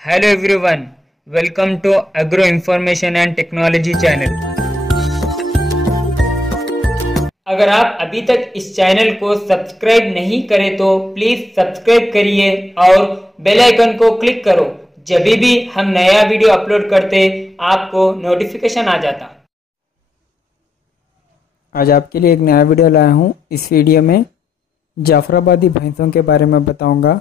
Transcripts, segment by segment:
Hello everyone, welcome to agro information and technology channel. अगर आप अभी तक इस चैनल को सब्सक्राइब नहीं करें तो प्लीज सब्सक्राइब करिए और बेल आइकन को क्लिक करो। जब भी हम नया वीडियो अपलोड करते आपको नोटिफिकेशन आ जाता। आज आपके लिए एक नया वीडियो लाया हूँ। इस वीडियो में जाफराबादी भैंसों के बारे में बताऊंगा।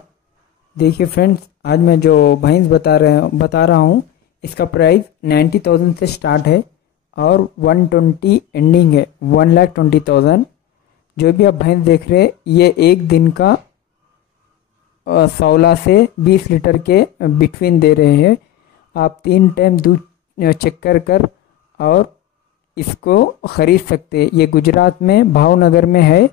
देखिए फ्रेंड्स, आज मैं जो भैंस बता रहा हूँ इसका प्राइस 90,000 से स्टार्ट है और 120 एंडिंग है, 1,20,000। जो भी आप भैंस देख रहे हैं ये एक दिन का 16 से 20 लीटर के बिटवीन दे रहे हैं। आप 3 टाइम दूध चेक कर और इसको ख़रीद सकते हैं। ये गुजरात में भावनगर में है।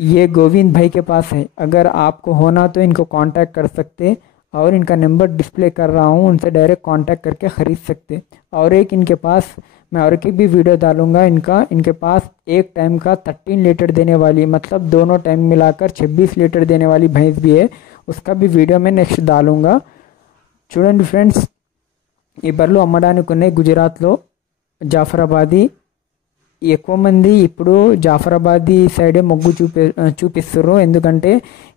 ये गोविंद भाई के पास है। अगर आपको होना तो इनको कांटेक्ट कर सकते और इनका नंबर डिस्प्ले कर रहा हूँ, उनसे डायरेक्ट कांटेक्ट करके ख़रीद सकते। और एक इनके पास मैं और की भी वीडियो डालूंगा। इनके पास एक टाइम का 13 लीटर देने वाली, मतलब दोनों टाइम मिलाकर 26 लीटर देने वाली भैंस भी है। उसका भी वीडियो मैं नेक्स्ट डालूंगा। చూడండి ఫ్రెండ్స్, ఈ బర్రెలు అమ్మడానికి ఉన్నాయి గుజరాత్లో జాఫరాబాదీ। ఎక్కువ మంది ఇప్పుడు జాఫరాబాదీ సైడే మొగ్గు చూపిస్తారు, ఎందుకంటే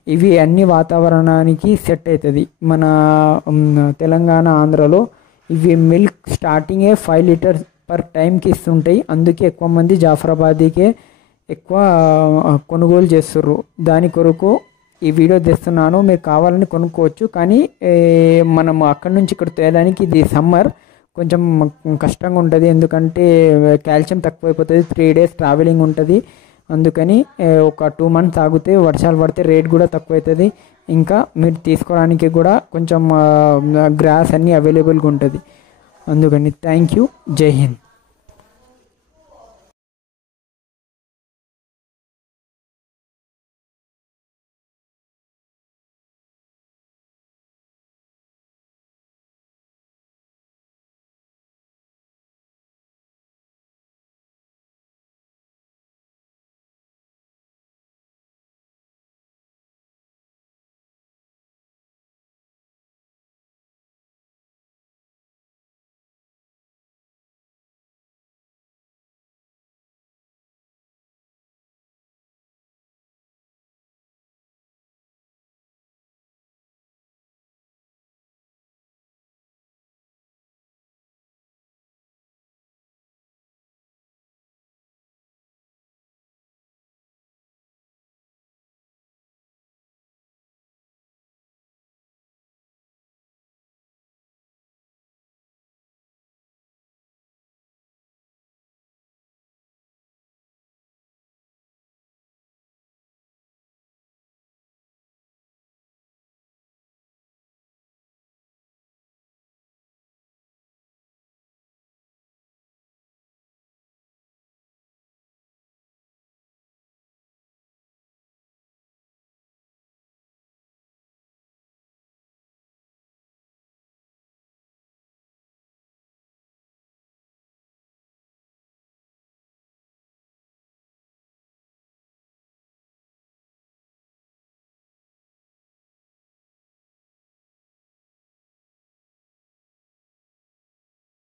ఇవి అన్ని వాతావరణానికి సెట్ అవుతుంది। మన తెలంగాణ ఆంధ్రలో ఇవి మిల్క్ స్టార్టింగే 5 లీటర్ పర్ టైంకి ఇస్తుంటాయి। అందుకే ఎక్కువ మంది జాఫరాబాదీకే ఎక్కువ కొనుగోలు చేస్తారు। దాని కొరకు ఈ వీడియో తెస్తున్నాను, మీరు కావాలని కొనుక్కోవచ్చు। కానీ మనం అక్కడి నుంచి ఇక్కడ తేయడానికి ఇది సమ్మర్ కొంచెం కష్టంగా ఉంటుంది, ఎందుకంటే కాల్షియం తక్కువైపోతుంది। 3 డేస్ ట్రావెలింగ్ ఉంటుంది। అందుకని ఒక 2 మంత్స్ ఆగితే వర్షాలు పడితే రేట్ కూడా తక్కువ అవుతుంది। ఇంకా మీరు తీసుకోవడానికి కూడా కొంచెం గ్రాస్ అన్నీ అవైలబుల్గా ఉంటుంది। అందుకని థ్యాంక్ యూ, జై హింద్।